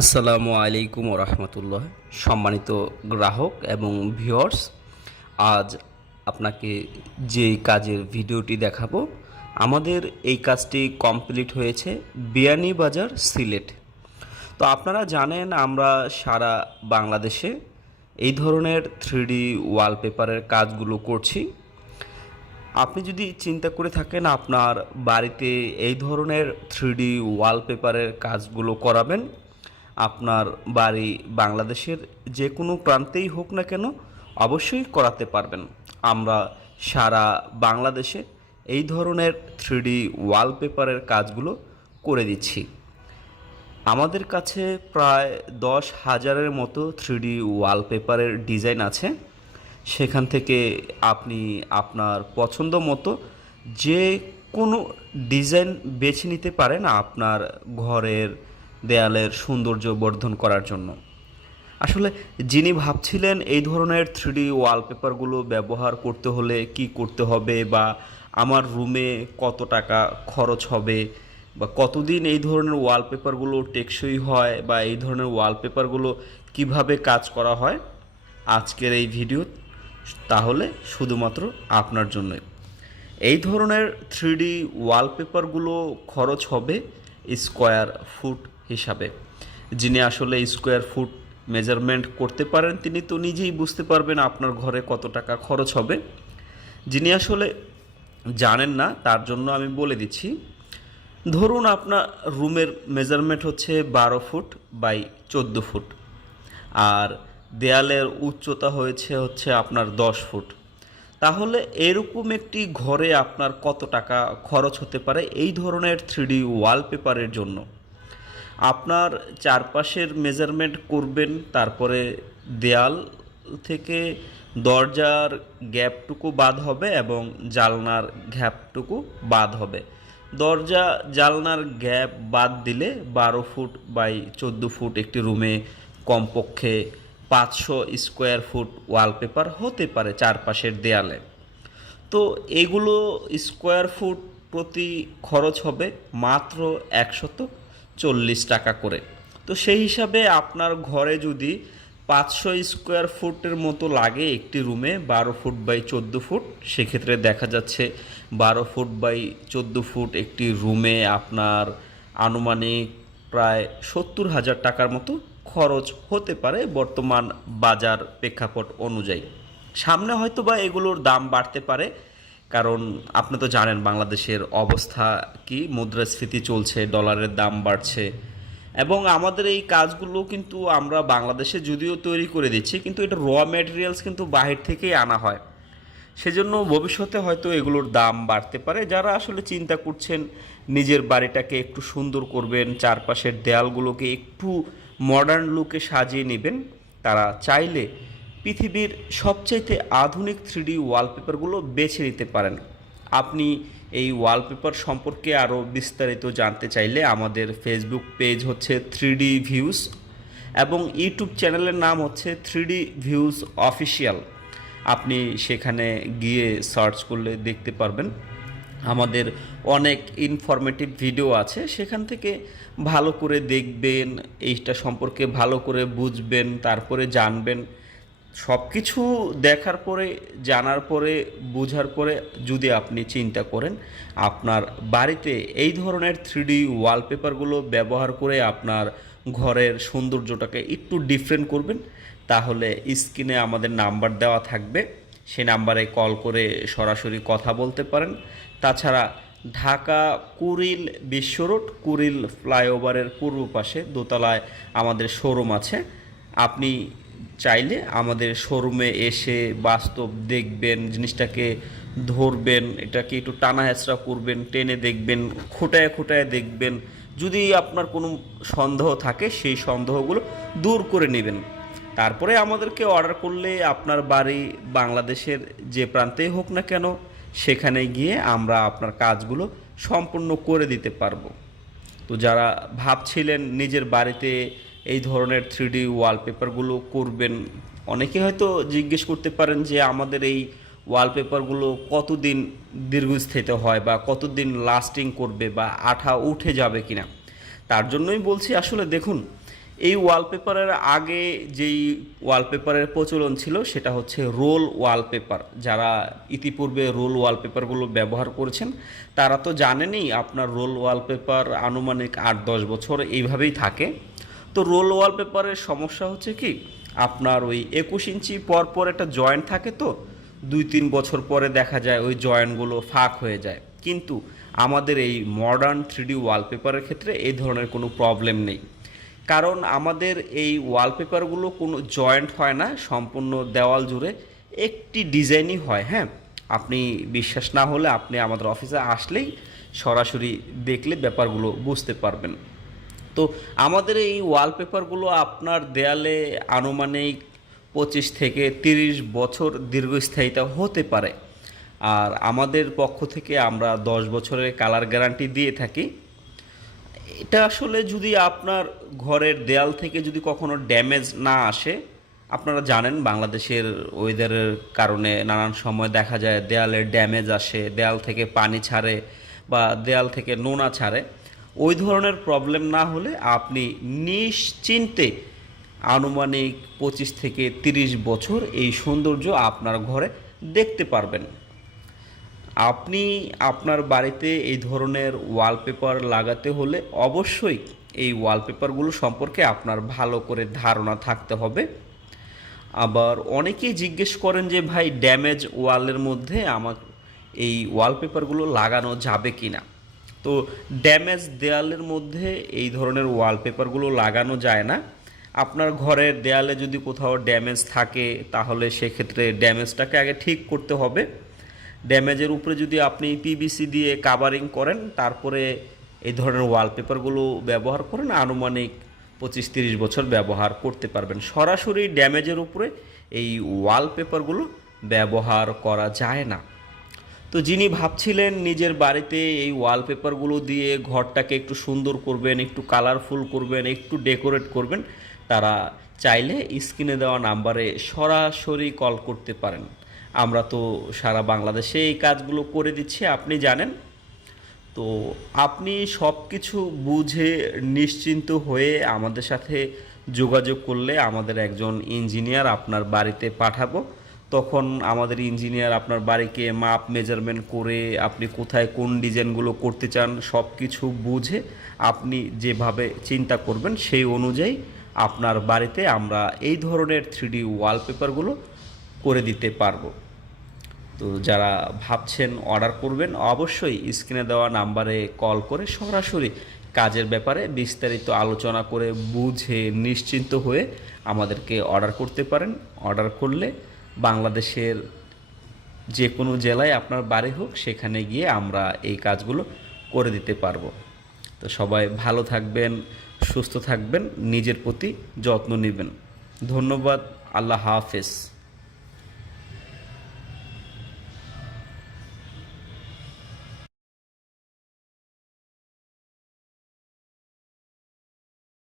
আসসালামু আলাইকুম রহমতুল্লাহ। সম্মানিত গ্রাহক এবং ভিউয়ার্স, আজ আপনাকে যে কাজের ভিডিওটি দেখাবো, আমাদের এই কাজটি কমপ্লিট হয়েছে বিয়ানীবাজার, সিলেট। তো আপনারা জানেন আমরা সারা বাংলাদেশে এই ধরনের 3D ওয়ালপেপারের কাজগুলো করছি। আপনি যদি চিন্তা করে থাকেন আপনার বাড়িতে এই ধরনের 3D ওয়ালপেপারের কাজগুলো করাবেন, আপনার বাড়ি বাংলাদেশের যে কোনো প্রান্তেই হোক না কেন অবশ্যই করাতে পারবেন। আমরা সারা বাংলাদেশে এই ধরনের 3D ওয়ালপেপারের কাজগুলো করে দিচ্ছি। আমাদের কাছে প্রায় 10,000-এর মতো 3D ওয়ালপেপারের ডিজাইন আছে। সেখান থেকে আপনি আপনার পছন্দ মতো যে কোনো ডিজাইন বেছে নিতে পারেন আপনার ঘরের দেয়ালের সৌন্দর্য বর্ধন করার জন্য। আসলে যিনি ভাবছিলেন এই ধরনের 3D ওয়ালপেপারগুলো ব্যবহার করতে হলে কি করতে হবে, বা আমার রুমে কত টাকা খরচ হবে, বা কতদিন এই ধরনের ওয়ালপেপারগুলো টেকসই হয়, বা এই ধরনের ওয়ালপেপারগুলো কিভাবে কাজ করা হয়, আজকের এই ভিডিও তাহলে শুধুমাত্র আপনার জন্যই। এই ধরনের 3D ওয়ালপেপারগুলো খরচ হবে স্কোয়ার ফুট হিসাবে। যিনি আসলে স্কোয়ার ফুট মেজারমেন্ট করতে পারেন তিনি তো নিজেই বুঝতে পারবেন আপনার ঘরে কত টাকা খরচ হবে। যিনি আসলে জানেন না তার জন্য আমি বলে দিচ্ছি। ধরুন আপনার রুমের মেজারমেন্ট হচ্ছে 12 ফুট বাই 14 ফুট, আর দেয়ালের উচ্চতা হচ্ছে আপনার 10 ফুট। তাহলে এরকম একটি ঘরে আপনার কত টাকা খরচ হতে পারে এই ধরনের 3D ওয়ালপেপারের জন্য? আপনার চারপাশের মেজারমেন্ট করবেন, তারপরে দেয়াল থেকে দরজার গ্যাপটুকু বাদ হবে এবং জানলার গ্যাপটুকু বাদ হবে। দরজা জানলার গ্যাপ বাদ দিলে 12 ফুট বাই 14 ফুট একটি রুমে কমপক্ষে 500 স্কোয়ার ফুট ওয়ালপেপার হতে পারে চারপাশের দেয়ালে। তো এগুলো স্কোয়ার ফুট প্রতি খরচ হবে মাত্র 140 টাকা করে। তো সেই হিসাবে আপনার ঘরে যদি 500 স্কোয়ার ফুটের মতো লাগে একটি রুমে 12 ফুট বাই 14 ফুট, সেক্ষেত্রে দেখা যাচ্ছে 12 ফুট বাই 14 ফুট একটি রুমে আপনার আনুমানিক প্রায় 70,000 টাকার মতো খরচ হতে পারে বর্তমান বাজার প্রেক্ষাপট অনুযায়ী। সামনে হয়তো বা এগুলোর দাম বাড়তে পারে, কারণ আপনি তো জানেন বাংলাদেশের অবস্থা কি, মুদ্রাস্ফীতি চলছে, ডলারের দাম বাড়ছে। এবং আমাদের এই কাজগুলো কিন্তু আমরা বাংলাদেশে যদিও তৈরি করে দিচ্ছি, কিন্তু এটা র ম্যাটেরিয়ালস কিন্তু বাহির থেকেই আনা হয়। সেজন্য ভবিষ্যতে হয়তো এগুলোর দাম বাড়তে পারে। যারা আসলে চিন্তা করছেন নিজের বাড়িটাকে একটু সুন্দর করবেন, চারপাশের দেয়ালগুলোকে একটু মডার্ন লুকে সাজিয়ে নেবেন, তারা চাইলে পৃথিবীর সবচাইতে আধুনিক 3D ওয়ালপেপারগুলো বেছে নিতে পারেন। আপনি এই ওয়ালপেপার সম্পর্কে আরও বিস্তারিত জানতে চাইলে আমাদের ফেসবুক পেজ হচ্ছে 3D ভিউজ এবং ইউটিউব চ্যানেলের নাম হচ্ছে 3D ভিউজ অফিসিয়াল। আপনি সেখানে গিয়ে সার্চ করলে দেখতে পারবেন আমাদের অনেক ইনফরমেটিভ ভিডিও আছে। সেখান থেকে ভালো করে দেখবেন, এইটা সম্পর্কে ভালো করে বুঝবেন, তারপরে জানবেন। সব কিছু দেখার পরে, জানার পরে, বোঝার পরে যদি আপনি চিন্তা করেন আপনার বাড়িতে এই ধরনের 3D ওয়ালপেপারগুলো ব্যবহার করে আপনার ঘরের সৌন্দর্যটাকে একটু ডিফারেন্ট করবেন, তাহলে স্ক্রিনে আমাদের নাম্বার দেওয়া থাকবে, সেই নাম্বারে কল করে সরাসরি কথা বলতে পারেন। তাছাড়া ঢাকা কুড়িল বিশ্ব রোড, কুড়িল ফ্লাইওভারের পূর্ব পাশে দোতলায় আমাদের শোরুম আছে। আপনি চাইলে আমাদের শোরুমে এসে বাস্তব দেখবেন, জিনিসটাকে ধরবেন, এটাকে একটু টানা হেঁচড়া করবেন, টেনে দেখবেন, খোঁটায় খোঁটায় দেখবেন। যদি আপনার কোনো সন্দেহ থাকে সেই সন্দেহগুলো দূর করে নেবেন। তারপরে আমাদেরকে অর্ডার করলে আপনার বাড়ি বাংলাদেশের যে প্রান্তেই হোক না কেন সেখানে গিয়ে আমরা আপনার কাজগুলো সম্পূর্ণ করে দিতে পারবো। তো যারা ভাবছিলেন নিজের বাড়িতে এই ধরনের 3D ওয়ালপেপারগুলো করবেন, অনেকে হয়তো জিজ্ঞেস করতে পারেন যে আমাদের এই ওয়ালপেপারগুলো কতদিন দীর্ঘস্থায়িত হয়, বা কতদিন লাস্টিং করবে, বা আঠা উঠে যাবে কিনা। তার জন্যই বলছি আসলে দেখুন এই ওয়ালপেপারের আগে যেই ওয়ালপেপারের প্রচলন ছিল সেটা হচ্ছে রোল ওয়ালপেপার। যারা ইতিপূর্বে রোল ওয়ালপেপারগুলো ব্যবহার করেছেন তারা তো জানেনই আপনার রোল ওয়ালপেপার আনুমানিক 8-10 বছর এইভাবেই থাকে। তো রোল ওয়ালপেপারের সমস্যা হচ্ছে কি, আপনার ওই 21 ইঞ্চি পর পর একটা জয়েন্ট থাকে, তো 2-3 বছর পরে দেখা যায় ওই জয়েন্টগুলো ফাঁক হয়ে যায়। কিন্তু আমাদের এই মডার্ন 3D ওয়ালপেপারের ক্ষেত্রে এই ধরনের কোনো প্রবলেম নেই, কারণ আমাদের এই ওয়ালপেপারগুলো কোনো জয়েন্ট হয় না, সম্পূর্ণ দেওয়াল জুড়ে একটি ডিজাইনই হয়। হ্যাঁ, আপনি বিশ্বাস না হলে আপনি আমাদের অফিসে আসলেই সরাসরি দেখলে ব্যাপারগুলো বুঝতে পারবেন। তো আমাদের এই ওয়ালপেপারগুলো আপনার দেয়ালে আনুমানিক 25 থেকে 30 বছর দীর্ঘস্থায়িতা হতে পারে। আর আমাদের পক্ষ থেকে আমরা 10 বছরের কালার গ্যারান্টি দিয়ে থাকি। এটা আসলে যদি আপনার ঘরের দেয়াল থেকে যদি কখনো ড্যামেজ না আসে, আপনারা জানেন বাংলাদেশের ওয়েদারের কারণে নানান সময় দেখা যায় দেয়ালের ড্যামেজ আসে, দেয়াল থেকে পানি ছাড়ে বা দেয়াল থেকে নোনা ছাড়ে। ওই ধরনের প্রবলেম না হলে আপনি নিশ্চিন্তে আনুমানিক 25 থেকে 30 বছর এই সৌন্দর্য আপনার ঘরে দেখতে পারবেন। আপনি আপনার বাড়িতে এই ধরনের ওয়ালপেপার লাগাতে হলে অবশ্যই এই ওয়ালপেপারগুলো সম্পর্কে আপনার ভালো করে ধারণা থাকতে হবে। আবার অনেকেই জিজ্ঞেস করেন যে ভাই ড্যামেজ ওয়ালের মধ্যে আমার এই ওয়ালপেপারগুলো লাগানো যাবে কি না। তো ড্যামেজ দেয়ালের মধ্যে এই ধরনের ওয়ালপেপারগুলো লাগানো যায় না। আপনার ঘরের দেয়ালে যদি কোথাও ড্যামেজ থাকে তাহলে সেক্ষেত্রে ড্যামেজটাকে আগে ঠিক করতে হবে। ড্যামেজের উপরে যদি আপনি পিভিসি দিয়ে কাভারিং করেন, তারপরে এই ধরনের ওয়ালপেপারগুলো ব্যবহার করেন, আনুমানিক 25-30 বছর ব্যবহার করতে পারবেন। সরাসরি ড্যামেজের উপরে এই ওয়ালপেপারগুলো ব্যবহার করা যায় না। তো যিনি ভাবছিলেন নিজের বাড়িতে এই ওয়ালপেপারগুলো দিয়ে ঘরটাকে একটু সুন্দর করবেন, একটু কালারফুল করবেন, একটু ডেকোরেট করবেন, তারা চাইলে স্ক্রিনে দেওয়া নাম্বারে সরাসরি কল করতে পারেন। আমরা তো সারা বাংলাদেশে এই কাজগুলো করে দিচ্ছি, আপনি জানেন। তো আপনি সব কিছু বুঝে নিশ্চিন্ত হয়ে আমাদের সাথে যোগাযোগ করলে আমাদের একজন ইঞ্জিনিয়ার আপনার বাড়িতে পাঠাবো। তখন আমাদের ইঞ্জিনিয়ার আপনার বাড়িকে মাপ মেজারমেন্ট করে আপনি কোথায় কোন ডিজাইনগুলো করতে চান সব কিছু বুঝে আপনি যেভাবে চিন্তা করবেন সেই অনুযায়ী আপনার বাড়িতে আমরা এই ধরনের 3D ওয়ালপেপারগুলো করে দিতে পারবো। তো যারা ভাবছেন অর্ডার করবেন, অবশ্যই স্ক্রিনে দেওয়া নাম্বারে কল করে সরাসরি কাজের ব্যাপারে বিস্তারিত আলোচনা করে বুঝে নিশ্চিন্ত হয়ে আমাদেরকে অর্ডার করতে পারেন। অর্ডার করলে বাংলাদেশের যে কোনো জেলায় আপনার বাড়ি হোক সেখানে গিয়ে আমরা এই কাজগুলো করে দিতে পারবো। তো সবাই ভালো থাকবেন, সুস্থ থাকবেন, নিজের প্রতি যত্ন নেবেন। ধন্যবাদ। আল্লাহ হাফেজ।